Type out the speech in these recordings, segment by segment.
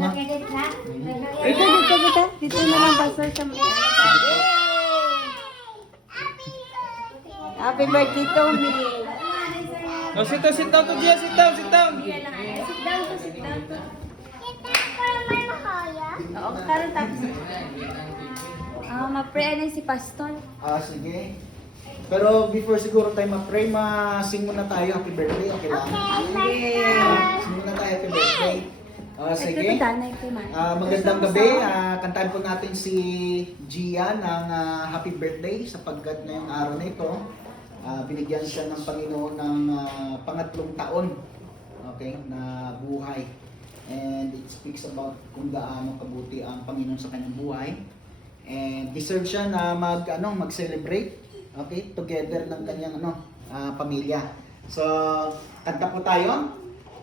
mama. Dito na lang, Pastor. Sa Happy birthday, Tommy. Oh, sit down to Gia, sit down. Sit down to. Oo, karon tapos. Ma-pray na si Pastor. Sige. Pero before siguro tayo ma-pray, ma-sing muna tayo happy birthday, okay lang? Sing muna tayo happy birthday. Sige. Magandang gabi. Kantahan po natin si Gia ng happy birthday sapagkat ngayong araw na ito, binigyan siya ng Panginoon ng pangatlong taon, okay, na buhay. And it speaks about kung gaano kabuti ang Panginoon sa kanyang buhay. And deserve siya na mag-celebrate, okay, together ng kanyang pamilya. So, kanta po tayo.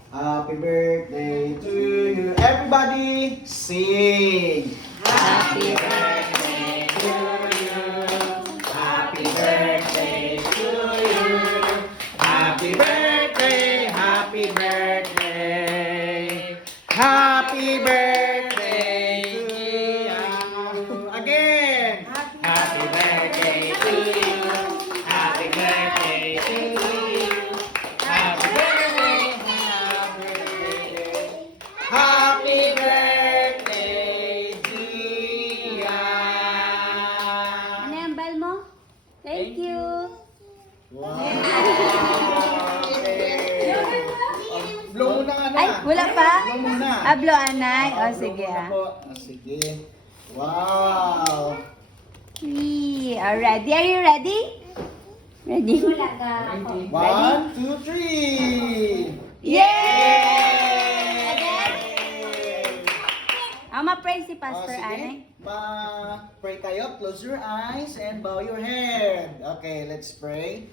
Happy birthday to you. Everybody sing. Happy birthday to you. Happy birthday to you. Happy birthday, happy birthday. Happy birthday to you. Again. Happy birthday to you. Happy birthday to you. Happy birthday. Happy birthday, Gia. Ano yung bal mo? Thank you. Wow. Blow muna nga na. Ay, wala pa? Blow muna. Ablo, anay. O, sige Blow muna po. Sige. Wow. Alright. Are you ready? Ready? Ready? 1, 2, 3. Yay! Ma-pray si Pastor Anay. Pray tayo. Close your eyes and bow your head. Okay, let's pray.